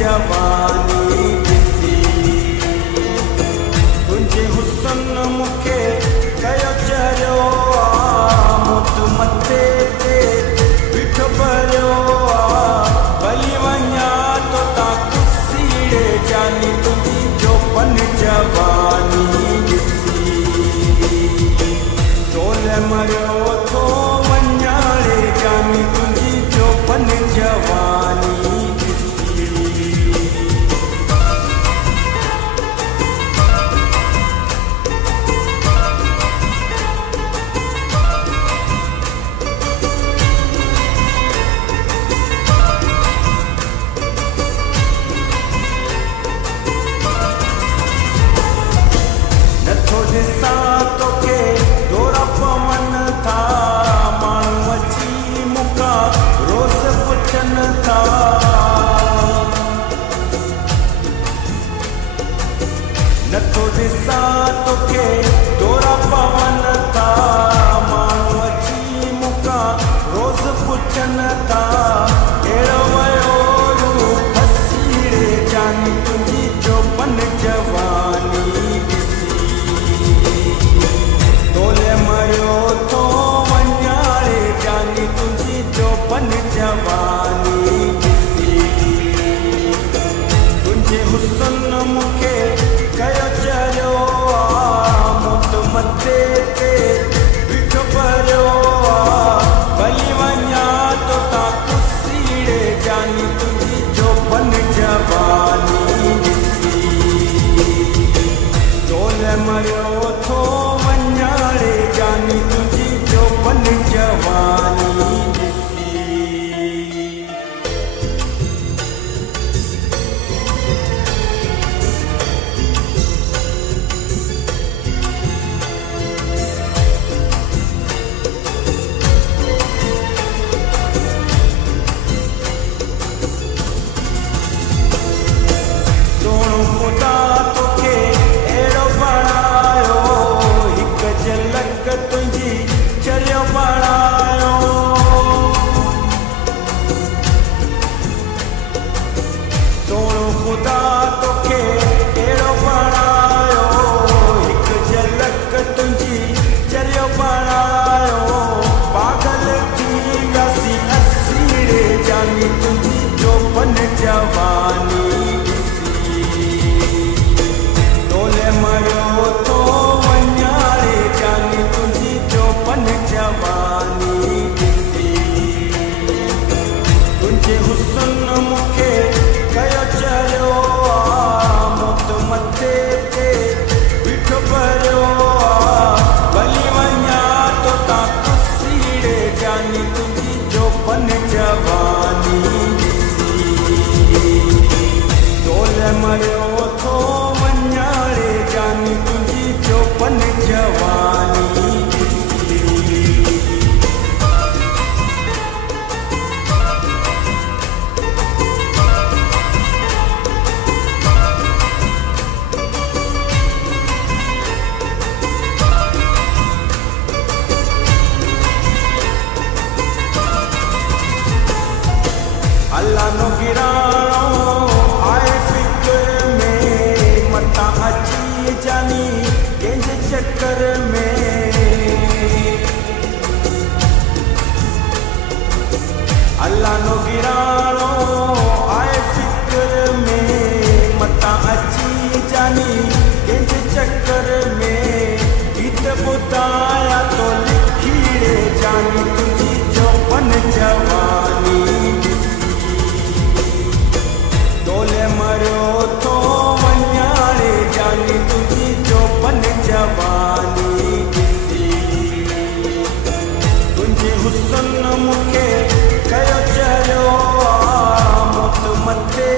जवानी ॾिसी तुंहिंजे हुस्न मूंखे कयो चरियो मुत मथे ते पिठो भरियो भली वञा तो तां कुसीड़े जानी तुंहिंजी चोपन जवानी ॾिसी तोले मरियो थो वञाड़े जानी तुंहिंजी चोपन जवानी नथो ॾिसां तोखे दौरा पवन था माण्हू अची मूंखां रोज़ पुछनि था कहिड़ो वियो फसीड़े जानी तुंहिंजी चोपन जवानी ॾिसी तोले मरियो थो वञाड़े जानी तुंहिंजी चोपन जवानी ॾिसी तुंहिंजे हुस्न मूंखे कयो चरियो मुत मथे ते पिठो भरियो भली वञा तो तां कुसीड़े जानी तुंहिंजी चोपन जवानी ॾिसी तोले मरियो थो वञाड़े जानी तुंहिंजी चोपन जवानी ॾिसी तुंहिंजी चरियो बणायो सोणो ख़ुदा तोखे अहिड़ो बणायो हिकु झलक तुंहिंजी चरियो बणायो पागल थी वियासीं असीड़े जानी तुंहिंजी चोपन जवानी ॾिसी तोले मरियो थो वञाड़े जानी तुंहिंजी चोपन जवानी ॾिसी तुंहिंजे हुस्न मूंखे कयो चरियो मुत मथे ते पिठो भरियो भली वञा तो तां कुसीड़े जानी तुंहिंजी चोपन जवानी ॾिसी तोले मरियो थो वञाड़े जानी तुंहिंजी चोपन जवानी अल्लाह नो गिराणो आए फिक्र में मता अची जानी कंहिंजे चक्कर में अल्लाह नो गिराणो आए फिक्र में मता अची जानी कंहिंजे चक्कर में गीत ॿुधाया तो लिखीड़े जानी तुंहिंजी चोपन जवानी तोले मरियो थो वञाड़े जानी तुंहिंजी चोपन जवानी ॾिसी तुंहिंजे हुस्न मूंखे कयो चरियो मुत मथे